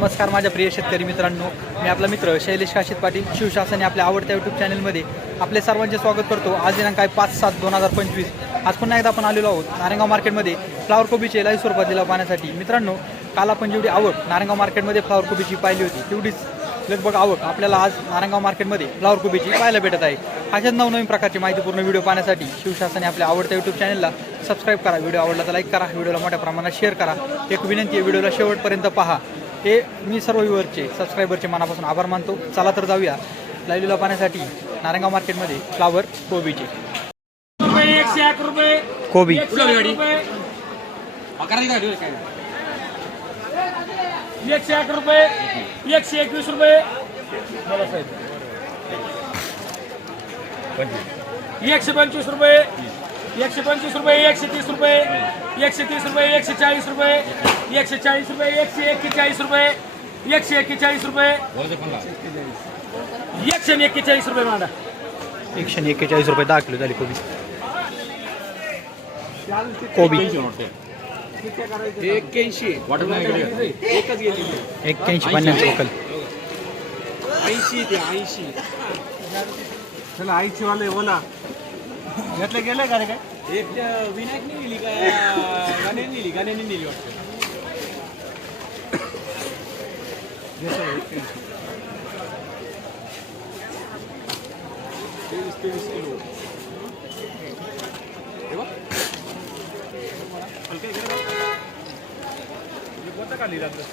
नमस्कार माझ्या प्रिय शेतकरी मित्रांनो, मी आपला मित्र शैलेश काशीत पाटील शिवशासन आपल्या आवडत्या यूट्यूब चॅनलमध्ये आपले सर्वांचे स्वागत करतो। आज दिनांक आहे 5/7/2025। आज पुन्हा एकदा आपण आलेलो आहोत नारायणगाव मार्केटमध्ये फ्लावर कोबीचे लाईव्ह स्वरूपात लिलाव पाहण्यासाठी। मित्रांनो, काल आपण जेवढी आवक नारायणगाव मार्केटमध्ये फ्लावर कोबीची पाहिली होती तेवढीच लगभग आवक आपल्याला आज नारायणगाव मार्केटमध्ये फ्लावर कोबीची पाहायला भेटत आहे। अशाच नवनवीन प्रकारची माहितीपूर्ण व्हिडिओ पाहण्यासाठी शिवशासन आपल्या आवडत्या यूट्यूब चॅनलला सबस्क्राईब करा, व्हिडिओ आवडला तर लाईक करा, व्हिडिओला मोठ्या प्रमाणात शेअर करा। एक विनंती आहे, व्हिडिओला शेवटपर्यंत पहा। हे मी सर्व व्ह्यूअरचे सबस्क्रायबरचे मनापासून आभार मानतो। चला तर जाऊया लाईव्ह लिलाव पाहण्यासाठी नारायणगाव मार्केटमध्ये फ्लावर कोबीचे। 101 रुपये कोबी 101 रुपये 121 रुपये 121 रुपये 125 रुपये 125 रुपये 130 रुपये 130 रुपये 140 रुपये 140 रुपये 141 रुपये 141 रुपये 141 रुपये मांडा 141 रुपये 10 किलो झाली कोबी। कोबी 81 एकच गेली 81-50 लोकल 80 ते 80 चला 80 वाले बोला घेतले गेले का रे काय एक विनायक नाही नेली का गाण्याने नेली वाटतं 23 किलो कोणता खाली लागलं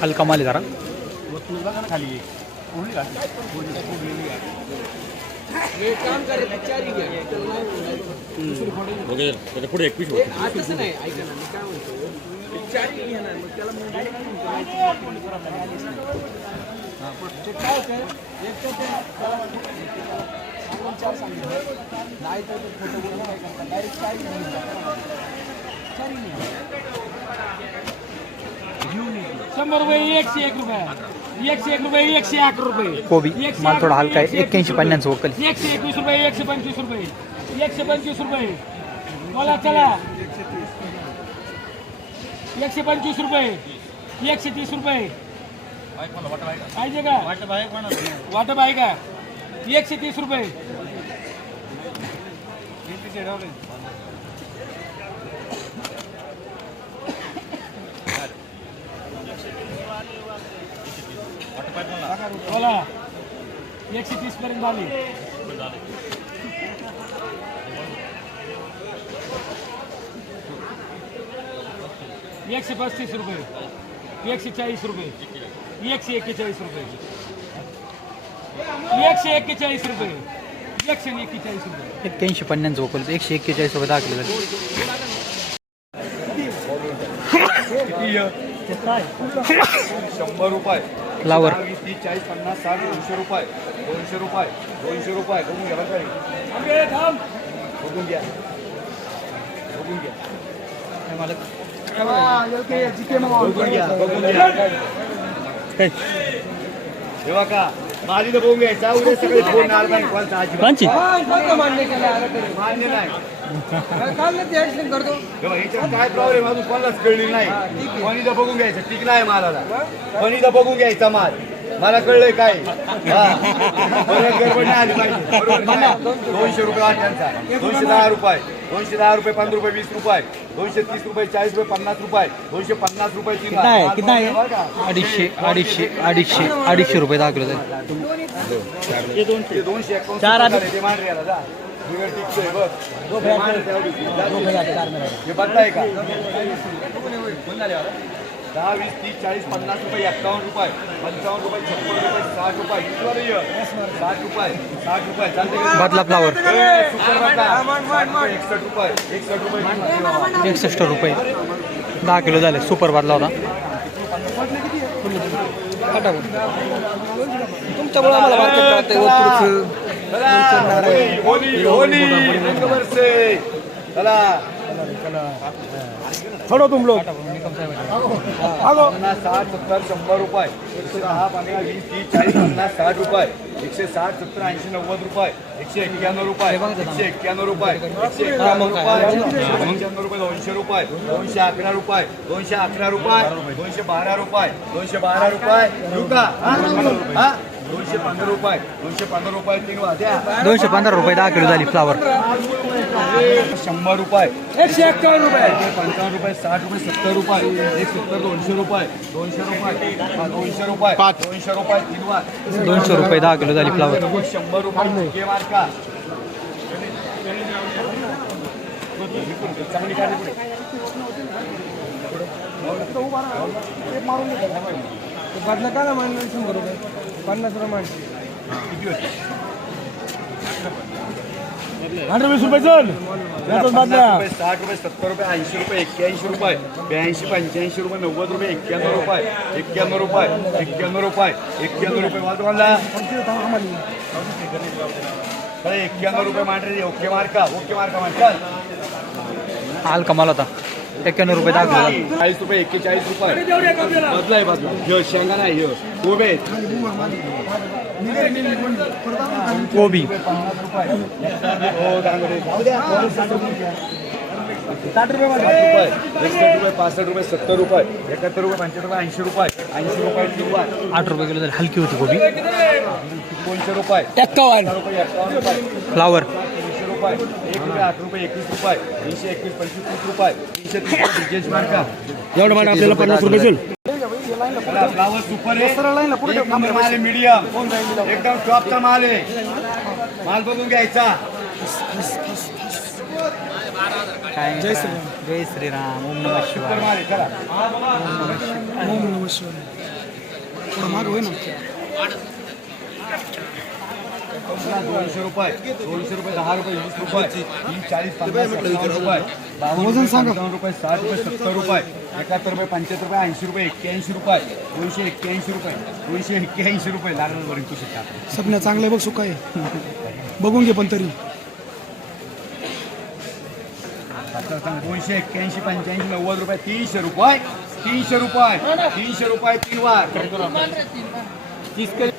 हलका माल आहे जरा खाली काम करे पुढे 21 तसं नाही ऐका ना मी काय म्हणतो चारी घेणार मग त्याला नाही तर फोटो डायरेक्ट चारी ₹100 101 रुपये 101 रुपये 108 रुपये कोबी माल थोडा हलका आहे 81-50 वोकल 121 रुपये 125 रुपये 125 रुपये बोला चला 125 रुपये 130 रुपये पाहिजे का वाटप आहे का 130 रुपये बोला 130 पर्यंत आली ₹135 रुपये 140 रुपये 141 रुपये 141 रुपये 141 रुपये 81-50 वोकल 141 रुपये 10 किलो झाली। 100 रुपये फ्लावर 20, 30, 40, 50, 60, 200 रुपये 200 रुपये 200 रुपये बघून घ्या बरं का बघून घ्या बघून घ्या बघून घ्या तेव्हा का माझी तर बघून घ्यायचा उद्या सगळे फोन आला कोणची मान्य नाही याच्यात काय प्रॉब्लेम अजून कोणालाच कळली नाही। कोणी तर बघून घ्यायचं टिकला आहे मालाला कोणी तर बघून घ्यायचा माल मला कळलंय काय गडबड नाही आली पाहिजे 200 रुपये वाट्यांचा 210 रुपये 210 रुपये 15 रुपये 20 रुपये 230 रुपये 40 रुपये 50 रुपये 250 रुपये 250 रुपये 10 किलो झाली। 251 मांडऱ्याला हे बदलाय का 10, 20, 30, 40, 50 रुपये 51 रुपये 55 रुपये 56 रुपये 60 रुपये 60 रुपये 60 रुपये चालते बदला फ्लावर 61 रुपये 61 रुपये 10 किलो झाले। सुपर बदला होता तुमच्यामुळे आम्हाला होली होली चला छोड़ो तुम लोग 50, 60, 70, 100 रुपये 110, 15, 20, 30, 40, 50, 60 रुपये 160, 70, 80, 90 रुपये 191 रुपये 191 रुपये 191 रुपये 200 रुपये 211 रुपये 211 रुपये 212 रुपये 212 रुपये येऊ का? हा 215 रुपये 215 रुपये 3 वाद्या 215 रुपये 10 किलो झाली फ्लावर. 100 रुपये 151 रुपये 55 रुपये 60 रुपये 70 रुपये 170, 200 रुपये 200 रुपये 200 रुपये 200 रुपये 3 वार 200 रुपये 10 किलो झाली फ्लावर. 100 रुपये के मार्का चांगली काढली पुढे. बदला का ना मानलं 100 रुपये 50 रुपये मान किती होते? 120 रुपये चल याचाच बदला 60 रुपये 70 रुपये 80 रुपये 81 रुपये 82, 85 रुपये 90 रुपये 91 रुपये 91 रुपये 91 रुपये 91 रुपये वाजवायला 91 रुपये मांडरे ओके मार्का म्हणतात. हाल कमाल होता. 91 रुपये 10 किलो झाली. 40 रुपये 41 रुपये बदलाय बाजूला ह्यो शेंगा नाही ह्यो उभे कोबी 50 रुपये हो दांगडे 60 रुपये 61 रुपये 65 रुपये 70 रुपये 71 रुपये 75 रुपये 80 रुपये 80 रुपये किंवा 8 रुपये किलो झाली. हलकी होती कोबी. 200 रुपये 51 रुपये 51 रुपये फ्लावर 300 रुपये 1 रुपये 8 रुपये 21 रुपये 321 25 रुपये 330 ब्रिजेश मार्का एवढं मान आपल्याला 50 रुपये चल फ्लावर सुपर आहे एक नंबर माल आहे मीडियम एकदम टॉपचा माल आहे माल बघून घ्यायचा. काय जय श्रीराम ओम नमः सुपर शिवाय. माल आहे चला 200 रुपये 10 रुपये 20 रुपये 40, 50, 50 रुपये 52 रुपये 60 रुपये 70 रुपये 71 रुपये 75 रुपये 80 रुपये 81 रुपये 281 रुपये 281 रुपये लागलं वरून तू शकता. सपन्या चांगले बघ सुका आहे बघून घे पण तरी 281, 85, 90 रुपये 300 रुपये 300 रुपये 300 रुपये 3 वार 100,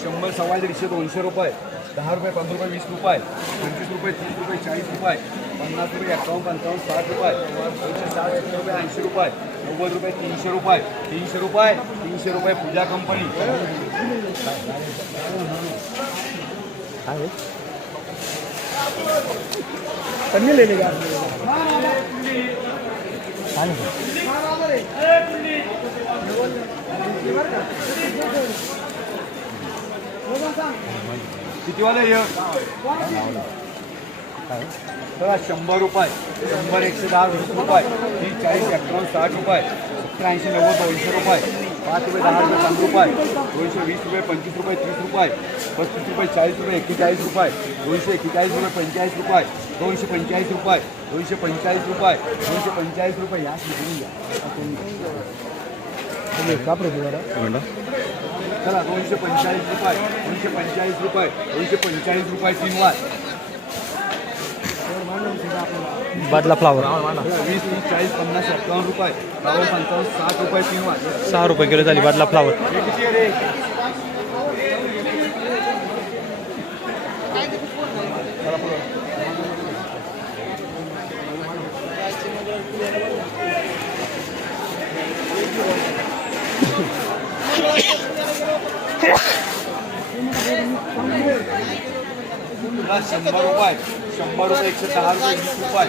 125, 200 रुपये 10 रुपये 15 रुपये 20 रुपये 25 रुपये 30 रुपये 40 रुपये 50 रुपये 51, 55, 60 रुपये 260 रुपये 80 रुपये 90 रुपये 300 रुपये 300 रुपये 300 रुपये पूजा कंपनी पन्नी ले लेगा किती वाला ये बघा 100 रुपये 100, 110, 20 रुपये 30, 40, 51, 60 रुपये 70, 80, 90, 200 रुपये 5 रुपये 10 रुपये 5 रुपये 220 रुपये 25 रुपये 30 रुपये 35 रुपये 40 रुपये 41 रुपये 241 रुपये 45 रुपये 245 रुपये 245 रुपये 245 रुपये या चला 245 रुपये 245 रुपये 245 रुपये 3 वार बादला फ्लावर 20, 30, 40, 50, 51 रुपये 55, 60 रुपये 3 वार 6 रुपये किलो झाली बादला फ्लावर. हे किती आहे रे तुला 100 रुपये 110 रुपये 20 रुपये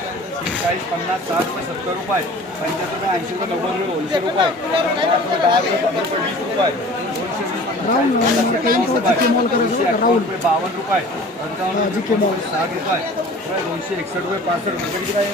40, 50, 60 रुपये 70 रुपये 75 रुपये 80 रुपये 90 रुपये 200 रुपये 10 रुपये 15 रुपये 20 रुपये 250 रुपये 52 रुपये 55 रुपये 60 रुपये 261 रुपये 65 रुपये किती काय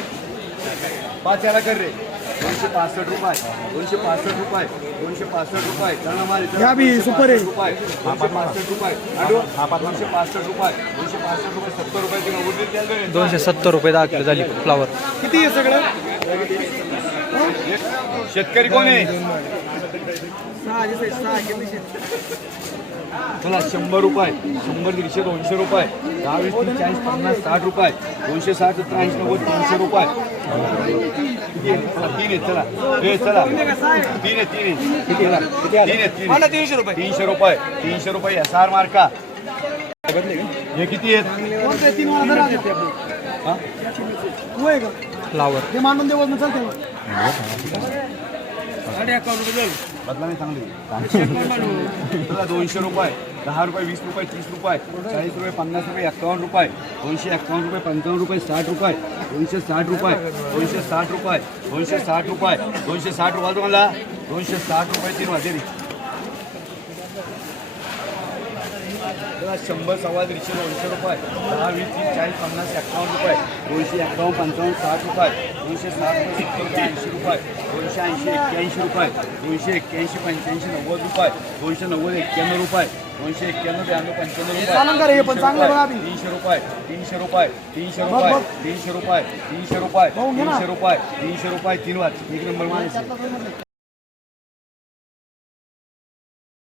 5 याला कर रे 265 रुपये 265 रुपये 265 रुपये चला मारे या भी सुपर आहे 265 रुपये आडो 265 रुपये 265 रुपये 70 रुपये किलो उरले त्याला 270 रुपये 10 किलो झाली फ्लावर. किती आहे सगळं शेतकरी कोण आहे चला 100 रुपये 100, 150, 200 रुपये 10, 20, 30, 40, 50, 60 रुपये 260, 70, 80, 90, 300 रुपये किती आहे? चला, 3 आहेत चला हे चला 3 आहेत किती चला 3 आहेत 3 मला 300 रुपये 300 रुपये 300 रुपये SR मार्का हे किती आहेत हा? फ्लावर बदला नाही चांगली चला 200 रुपये 10 रुपये 20 रुपये 30 रुपये 40 रुपये 50 रुपये 51 रुपये 251 रुपये 55 रुपये 60 रुपये 260 रुपये 260 रुपये 260 रुपये 260 रुपये तुम्हाला 260 रुपये 3 वाजेरी 100 सव्वा 150 200 रुपये 10 20 30 40 50 51 रुपये 251 55 60 रुपये 260 रुपये 70 रुपये 80 रुपये 280 81 रुपये 281 85 90 रुपये 291 91 92 95 रुपये 300 रुपये 300 रुपये 300 रुपये 300 रुपये 300 रुपये 300 रुपये 300 रुपये 300 रुपये 3 वाज एक नंबर माल